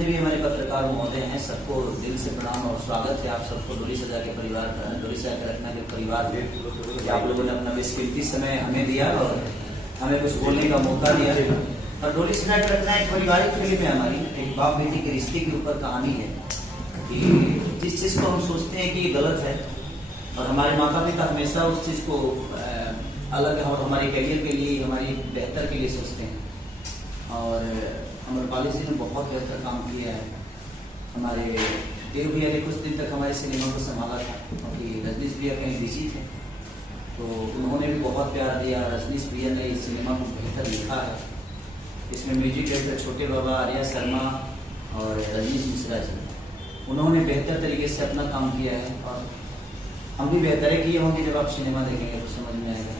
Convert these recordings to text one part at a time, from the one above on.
जितने भी हमारे पत्रकार महोदय हैं सबको दिल से प्रणाम और स्वागत है आप सबको डोली सजा के परिवार डोली सजा के रखना के परिवार में आप लोगों ने अपना बेशकीमती समय हमें दिया और हमें कुछ बोलने का मौका दिया। और डोली सजा के रखना एक पारिवारिक फिल्म है हमारी, एक बाप बेटी के रिश्ते के ऊपर कहानी है कि जिस चीज़ को हम सोचते हैं कि गलत है और हमारे माता पिता हमेशा उस चीज़ को अलग और हमारे करियर के लिए हमारी बेहतर के लिए सोचते हैं। और अमरपाली जी ने बहुत बेहतर काम किया है। हमारे देव भैया ने कुछ दिन तक हमारे सिनेमा को संभाला था क्योंकि रजनीश भैया कहीं बिजी थे, तो उन्होंने भी बहुत प्यार दिया। रजनीश भैया ने इस सिनेमा को बेहतर लिखा है। इसमें म्यूजिक डायरेक्टर छोटे बाबा, आर्या शर्मा और रजनीश मिश्रा जी, उन्होंने बेहतर तरीके से अपना काम किया है और हम भी बेहतर है किए होंगे। जब आप सिनेमा देखेंगे तो समझ में आएगा।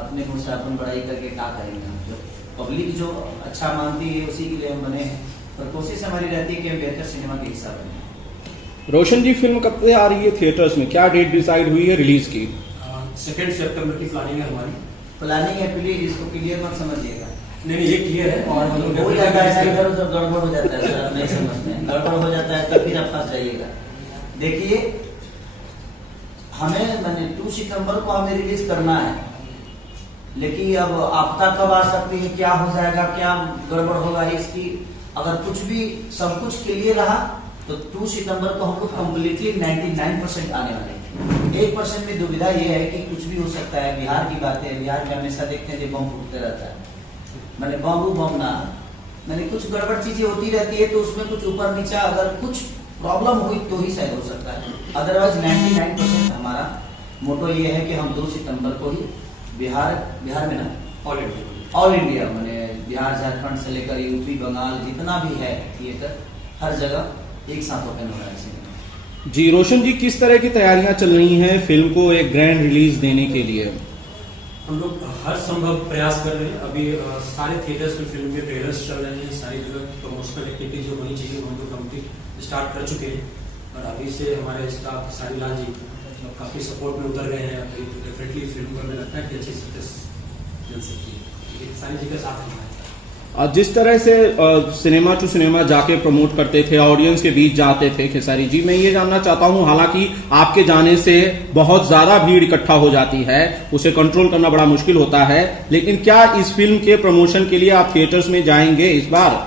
अपने मुँह से अपन बड़ाई करके क्या करेंगे हम, जो पब्लिक जो अच्छा मानती है उसी के लिए हम बने हैं और कोशिश हमारी रहती है कि हम बेहतर सिनेमा के हिस्सा बने। रोशन जी, फिल्म कब से आ रही है थिएटर्स में, क्या डेट डिसाइड हुई है रिलीज की? 2 सितंबर की प्लानिंग है हमारी। प्लानिंग है, प्लीज इसको क्लियर मत समझिएगा। नहीं ये क्लियर है और हो जाता है इधर उधर गड़बड़ हो जाता है सर, आप नहीं समझते हैं, गड़बड़ हो जाता है तब फिर आप फंस जाइएगा। देखिए हमें मैंने 2 सितंबर को हमें रिलीज करना है, लेकिन अब आपदा कब आ सकती है, क्या हो जाएगा, क्या गड़बड़ होगा, इसकी अगर कुछ भी सब कुछ क्लियर रहा तो 2 सितंबर को हम लोग कम्प्लीटली 99% आने वाले हैं। 1% में दुविधा ये है कि कुछ भी हो सकता है। बिहार की बात है, बिहार में हमेशा देखते हैं बम फूटते रहता है, मैंने बम ना मैंने कुछ गड़बड़ चीजें होती रहती है, तो उसमें कुछ ऊपर नीचा अगर कुछ प्रॉब्लम हुई तो ही शायद हो सकता है। अदरवाइज 99% हमारा मोटो ये है कि हम 2 सितंबर को ही बिहार में ना ऑल इंडिया मैंने बिहार झारखंड से लेकर यूपी बंगाल जितना भी है थिएटर हर जगह एक साथ ओपन हो रहा है। जी रोशन जी, किस तरह की तैयारियां चल रही हैं फिल्म को एक ग्रैंड रिलीज देने के लिए? हम लोग हर संभव प्रयास कर रहे हैं। अभी सारे थिएटर्स में फिल्म के ट्रेलर्स चल रहे हैं, सारी जगह प्रमोशनल एक्टिविटी जो होनी चाहिए हम लोग कंप्लीट स्टार्ट कर चुके हैं और अभी से हमारे स्टाफ सारी लाल जी काफी सपोर्ट में उतर रहे हैं। डेफिनेटली फिल्म को हमें लगता है कि अच्छी सक्सेस मिल सकती है, सारी चीजें साथ हैं। जिस तरह से सिनेमा टू सिनेमा जाके प्रमोट करते थे, ऑडियंस के बीच जाते थे खेसारी जी, मैं ये जानना चाहता हूं, हालांकि आपके जाने से बहुत ज्यादा भीड़ इकट्ठा हो जाती है, उसे कंट्रोल करना बड़ा मुश्किल होता है, लेकिन क्या इस फिल्म के प्रमोशन के लिए आप थिएटर्स में जाएंगे इस बार?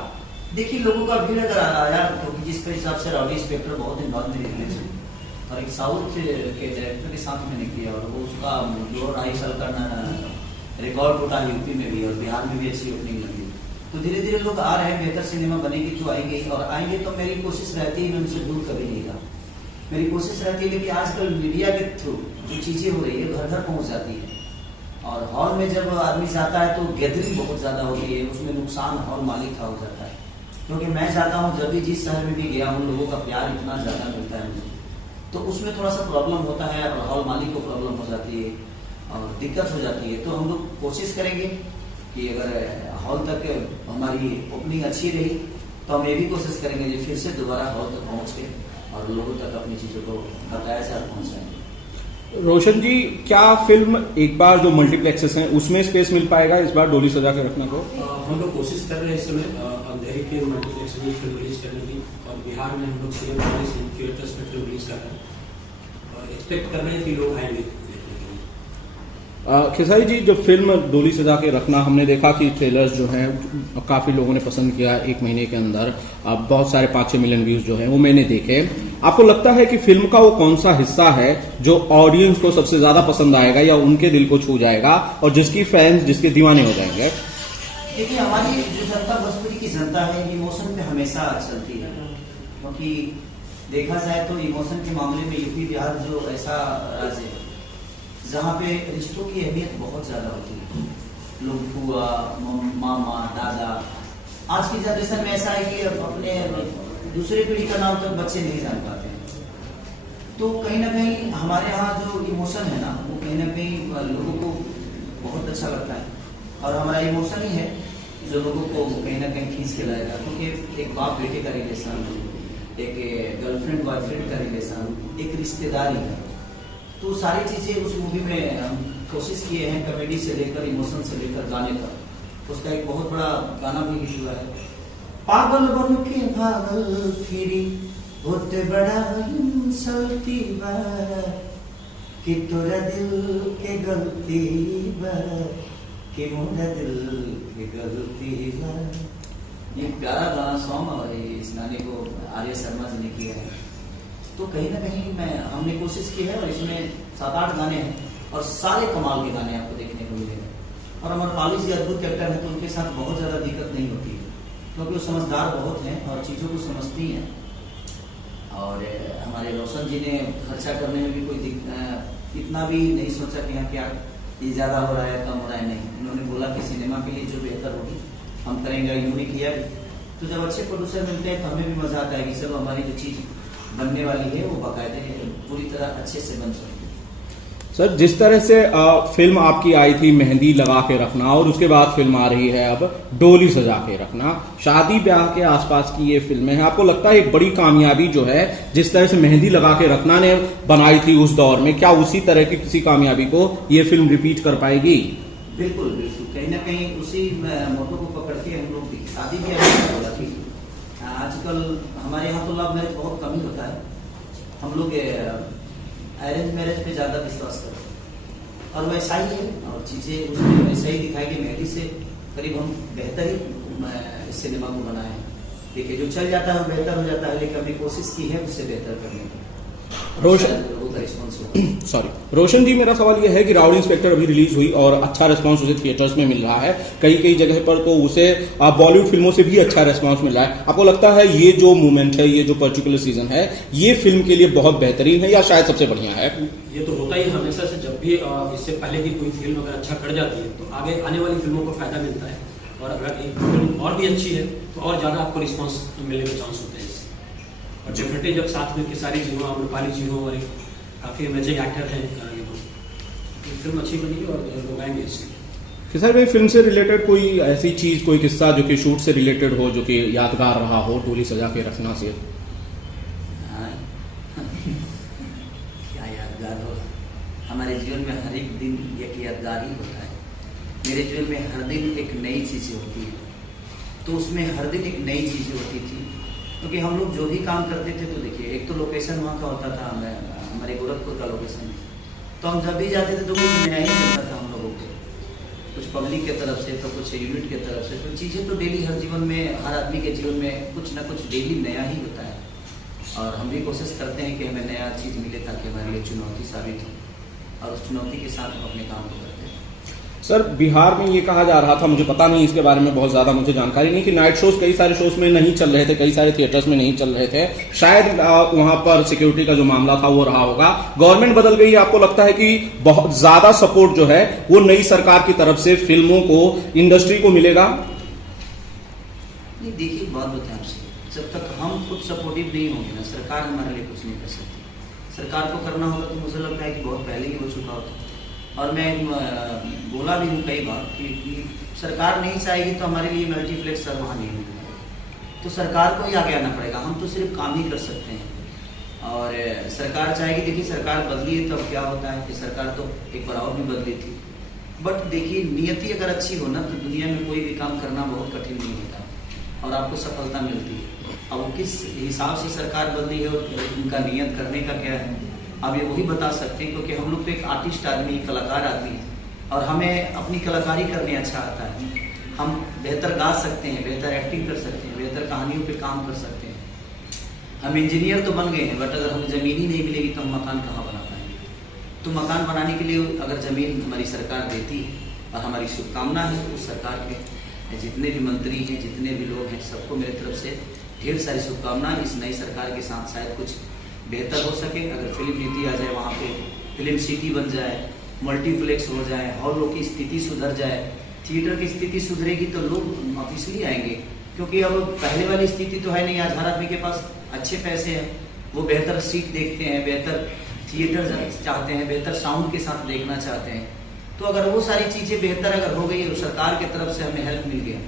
देखिए लोगों का भीड़ अगर आया क्योंकि जिस हिसाब से रॉडी इंस्पेक्टर बहुत दिन बाद में रिलीज हुई और एक साउथ के डायरेक्टर के साथ मैंने किया और वो उसका 2-2.5 साल का रिकॉर्ड टूटा यूपी में भी और बिहार में भी अच्छी ओपनिंग लगी। तो धीरे धीरे लोग आ रहे हैं, बेहतर सिनेमा बनेगी जो आएंगे और आएंगे तो मेरी कोशिश रहती है मैं उनसे दूर कभी नहीं रहा। मेरी कोशिश रहती है कि आजकल मीडिया के थ्रू जो चीजें हो रही है घर घर पहुंच जाती है और हॉल में जब आदमी जाता है तो गैदरिंग बहुत ज्यादा होती है, उसमें नुकसान हॉल मालिक का हो जाता है। क्योंकि मैं चाहता हूँ जब भी जिस शहर में भी गया हूँ लोगों का प्यार इतना ज्यादा मिलता है मुझे, तो उसमें थोड़ा सा प्रॉब्लम होता है और हॉल मालिक को प्रॉब्लम हो जाती है और दिक्कत हो जाती है। तो हम लोग कोशिश करेंगे कि अगर हॉल तक हमारी ओपनिंग अच्छी रही तो हम ये भी कोशिश करेंगे कि फिर से दोबारा हॉल तक पहुंच के और लोगों तक अपनी चीजों को बताया जाए पहुंचाएंगे। रोशन जी, क्या फिल्म एक बार जो मल्टीप्लेक्सेस हैं उसमें स्पेस मिल पाएगा इस बार डोली सजा के रखना को? हम लोग कोशिश कर रहे हैं इस समय अंधेरी के मल्टीप्लेक्स में फिल्म रिलीज करने की और बिहार में हम लोग सीएम थिएटर्स में फिल्म रिलीज कर रहे हैं और एक्सपेक्ट कर रहे हैं कि लोग आएंगे। खेसारी जी, जो फिल्म डोली सजा के रखना, हमने देखा कि ट्रेलर्स जो हैं काफी लोगों ने पसंद किया। 1 महीने के अंदर बहुत सारे 5-6 मिलियन व्यूज जो हैं वो मैंने देखे। आपको लगता है कि फिल्म का वो कौन सा हिस्सा है जो ऑडियंस को सबसे ज्यादा पसंद आएगा या उनके दिल को छू जाएगा और जिसकी फैंस जिसके दीवाने हो जाएंगे? देखिए हमारी जो जनता भोजपुरी की जनता है इमोशन पे हमेशा चलती है, क्योंकि देखा जाए तो इमोशन के मामले में यूपी बिहार जो ऐसा राज्य है जहाँ पे रिश्तों की अहमियत बहुत ज्यादा होती है। लोग बुआ मामा दादा, आज की जनरेशन में ऐसा है कि अपने दूसरे पीढ़ी का नाम तक बच्चे नहीं जान पाते हैं। तो कहीं ना कहीं हमारे यहाँ जो इमोशन है ना वो कहीं ना कहीं लोगों को बहुत अच्छा लगता है और हमारा इमोशन ही है जो लोगों को कहीं ना कहीं खींच के लाएगा। क्योंकि एक बाप बेटे का रिलेशन, एक गर्लफ्रेंड बॉयफ्रेंड का रिलेशन, एक रिश्तेदारी, तो सारी चीजें उस मूवी में हम कोशिश किए हैं, कॉमेडी से लेकर इमोशन से लेकर गाने तक। उसका एक बहुत बड़ा गाना भी हिट हुआ है पागल बन के भागल फिरी होते बड़ा इंसल्टी बा कि तोरा दिल के गलती बा कि मोरा दिल के गलती बा। ये प्यारा गाना सॉन्ग और इस गाने को आर्य शर्मा जी ने किया है। तो कहीं ना कहीं हमने कोशिश की है और इसमें 7-8 गाने हैं और सारे कमाल के गाने आपको देखने को मिलेंगे। और अमरपाली जी अद्भुत एक्टर है, तो उनके साथ बहुत ज़्यादा दिक्कत नहीं होती है क्योंकि वो समझदार बहुत हैं और चीज़ों को समझती हैं। और हमारे रोशन जी ने खर्चा करने में भी कोई इतना भी नहीं सोचा कि हाँ क्या ये ज़्यादा हो रहा है कम हो रहा है, नहीं। उन्होंने बोला कि सिनेमा के लिए जो बेहतर होगी हम करेंगे, इन्होंने किया भी। तो जब अच्छे प्रोड्यूसर मिलते हैं तो हमें भी मजा आता है कि चलो हमारी जो चीज़ बनने वाली है वो बाकायदे पूरी तरह अच्छे से बन सकती है। सर, जिस तरह से फिल्म आपकी आई थी मेहंदी लगा के रखना और उसके बाद फिल्म आ रही है अब डोली सजा के रखना, शादी ब्याह के आसपास की ये फिल्में हैं, आपको लगता है एक बड़ी कामयाबी जो है जिस तरह से मेहंदी लगा के रखना ने बनाई थी उस दौर में, क्या उसी तरह की किसी कामयाबी को ये फिल्म रिपीट कर पाएगी? बिल्कुल बिल्कुल, कहीं ना कहीं उसी मोटो को पकड़ के हम लोग शादी ब्याह बोला थी। आजकल हमारे यहाँ तो लव मैरिज बहुत कम ही होता है, हम लोग अरेंज मैरिज पे ज्यादा विश्वास करते हैं और वैसा ही है और चीजें उसमें वैसा ही दिखाई कि मेहंदी से करीब हम बेहतर ही इस सिनेमा को बनाए हैं। देखिए जो चल जाता है वो बेहतर हो जाता है, लेकिन हमने कोशिश की है उससे बेहतर करने की। रोशन जी, मेरा सवाल यह है कि राउडी इंस्पेक्टर अभी रिलीज हुई और अच्छा रिस्पांस उसे थिएटर्स में मिल रहा है, कई जगह पर तो उसे बॉलीवुड फिल्मों से भी अच्छा रिस्पांस मिल रहा है। आपको लगता है ये जो मूवमेंट है, ये जो पर्टिकुलर सीजन है, ये फिल्म के लिए बहुत बेहतरीन है या शायद सबसे बढ़िया है? ये तो होता ही हमेशा से, जब भी इससे पहले की कोई फिल्म अगर अच्छा कर जाती है तो आगे आने वाली फिल्मों को फायदा मिलता है, और अगर एक फिल्म और भी अच्छी है तो और ज्यादा आपको रिस्पॉन्स मिलने के चांस होते हैं। और डेफिनेटली जब साथ में खेसारी जी हो, अम्रपाली जी हो और एक काफी अमेजिंग एक्टर हैं, तो फिल्म अच्छी बनी और लोग आएंगे इसके। खेसारी भाई, फिल्म से रिलेटेड कोई ऐसी चीज, कोई किस्सा जो कि शूट से रिलेटेड हो, जो कि यादगार रहा हो डोली सजा के रखना से? क्या यादगार होगा, हमारे जीवन में हर एक दिन एक यादगार ही होता है। मेरे जीवन में हर दिन एक नई चीजें होती है, तो उसमें हर दिन एक नई चीजें होती थी, क्योंकि हम लोग जो भी काम करते थे, तो देखिए एक तो लोकेशन वहाँ का होता था, हमारे गोरखपुर का लोकेशन, तो हम जब भी जाते थे तो कुछ नया ही मिलता था हम लोगों को, कुछ पब्लिक के तरफ से तो कुछ यूनिट के तरफ से, तो चीज़ें तो डेली हर जीवन में, हर आदमी के जीवन में कुछ ना कुछ डेली नया ही होता है। और हम भी कोशिश करते हैं कि हमें नया चीज़ मिले ताकि हमारे लिए चुनौती साबित हो, और उस चुनौती के साथ हम अपने काम को करते हैं। सर, बिहार में ये कहा जा रहा था, मुझे पता नहीं इसके बारे में बहुत ज्यादा मुझे जानकारी नहीं, कि नाइट शोज कई सारे शोज में नहीं चल रहे थे, कई सारे थिएटर्स में नहीं चल रहे थे, शायद वहां पर सिक्योरिटी का जो मामला था वो रहा होगा। गवर्नमेंट बदल गई, आपको लगता है कि बहुत ज्यादा सपोर्ट जो है वो नई सरकार की तरफ से फिल्मों को, इंडस्ट्री को मिलेगा? नहीं, देखिए बात बताएं आपसे, जब तक हम खुद सपोर्टिव नहीं होंगे ना, सरकार हमारे लिए कुछ नहीं कर सकती। सरकार को करना होगा तो मुझे लगता है कि बहुत पहले ही हो चुका होता। और मैं बोला भी हूँ कई बार कि सरकार नहीं चाहेगी तो हमारे लिए मल्टीप्लेक्स सर वहाँ नहीं मिलेगा, तो सरकार को ही आगे आना पड़ेगा, हम तो सिर्फ काम ही कर सकते हैं। और सरकार चाहेगी, देखिए सरकार बदली है तब क्या होता है कि सरकार तो एक बार और भी बदली थी, बट देखिए नियति अगर अच्छी हो ना तो दुनिया में कोई भी काम करना बहुत कठिन नहीं होता और आपको सफलता मिलती है। अब किस हिसाब से सरकार बदली है और उनका नियत करने का क्या है, अब ये वही बता सकते हैं, क्योंकि हम लोग तो एक आर्टिस्ट आदमी, कलाकार आदमी है और हमें अपनी कलाकारी करने अच्छा आता है। हम बेहतर गा सकते हैं, बेहतर एक्टिंग कर सकते हैं, बेहतर कहानियों पे काम कर सकते हैं। हम इंजीनियर तो बन गए हैं, बट अगर हमें ज़मीन ही नहीं मिलेगी तो हम मकान कहाँ बना पाएंगे। तो मकान बनाने के लिए अगर ज़मीन हमारी सरकार देती है, और हमारी शुभकामना है उस सरकार के जितने भी मंत्री हैं, जितने भी लोग हैं, सबको मेरी तरफ से ढेर सारी शुभकामनाएं। इस नई सरकार के साथ शायद कुछ बेहतर हो सके, अगर फिल्म नीति आ जाए, वहाँ पे फिल्म सिटी बन जाए, मल्टीप्लेक्स हो जाए, हॉलों की स्थिति सुधर जाए, थिएटर की स्थिति सुधरेगी तो लोग ऑफिसली आएंगे, क्योंकि अब पहले वाली स्थिति तो है नहीं। आज हर आदमी के पास अच्छे पैसे हैं, वो बेहतर सीट देखते हैं, बेहतर थिएटर चाहते हैं, बेहतर साउंड के साथ देखना चाहते हैं। तो अगर वो सारी चीज़ें बेहतर अगर हो गई और सरकार की तरफ से हमें हेल्प मिल गया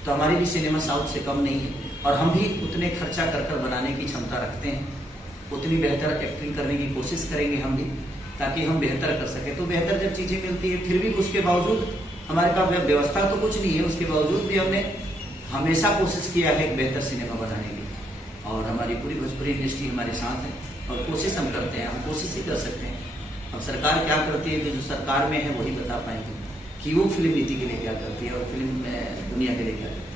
तो हमारी भी सिनेमा साउथ से कम नहीं है, और हम भी उतने खर्चा कर बनाने की क्षमता रखते हैं, उतनी बेहतर एक्टिंग करने की कोशिश करेंगे हम भी, ताकि हम बेहतर कर सकें। तो बेहतर जब चीज़ें मिलती है, फिर भी उसके बावजूद हमारे पास व्यवस्था तो कुछ नहीं है, उसके बावजूद भी हमने हमेशा कोशिश किया है एक बेहतर सिनेमा बनाने की, और हमारी पूरी भोजपुरी इंडस्ट्री हमारे साथ है और कोशिश हम करते हैं, हम कोशिश ही कर सकते हैं। अब सरकार क्या करती है, जो सरकार में है वही बता पाएंगे कि वो फिल्म नीति के लिए क्या करती है और फिल्म दुनिया के लिए क्या करती है।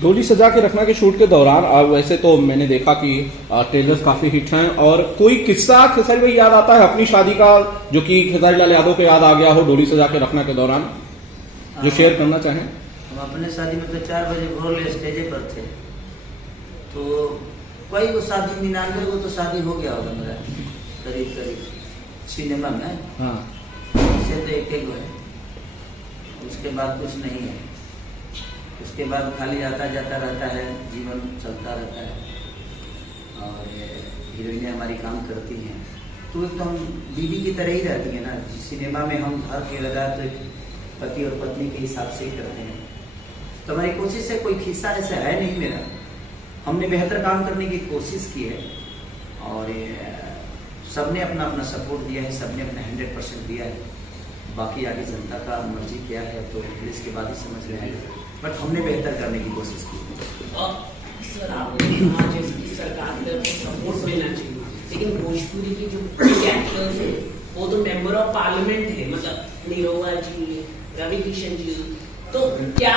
डोली सजा के रखना के शूट के दौरान वैसे तो मैंने देखा कि ट्रेलर्स काफी हिट हैं, और कोई किस्सा खेसारी भाई याद आता है अपनी शादी का, जो कि खेसारी लाल यादव को याद आ गया हो डोली सजा के रखना के दौरान, जो शेयर करना चाहें? हम अपने शादी में तो 4 बजे भोर ले स्टेजे पर थे, तो कोई वो शादी 99 को तो शादी हो गया होगा मेरा, करीब सिनेमा में। हाँ, इससे तो एक है, उसके बाद कुछ नहीं है। उसके बाद खाली आता जाता रहता है, जीवन चलता रहता है, और हीरोइनें हमारी काम करती हैं तो एकदम बीवी की तरह ही रहती है ना। सिनेमा में हम हर किरदार तो पति और पत्नी के हिसाब से ही करते हैं, तो हमारी कोशिश है, कोई खिस्सा ऐसा है नहीं मेरा। हमने बेहतर काम करने की कोशिश की है, और सबने अपना अपना सपोर्ट दिया है, सबने अपना 100% दिया है। बाकी आगे जनता का मर्जी क्या है तो फिर इसके बाद ही समझ में आएगा, बट हमने बेहतर करने की कोशिश की। सर आपने कहा जैसे सरकार का सपोर्ट मिलना चाहिए, लेकिन भोजपुरी के जो एक्टर्स हैं वो तो मेंबर ऑफ पार्लियामेंट है, मतलब निरोवा जी, रवि किशन जी, तो क्या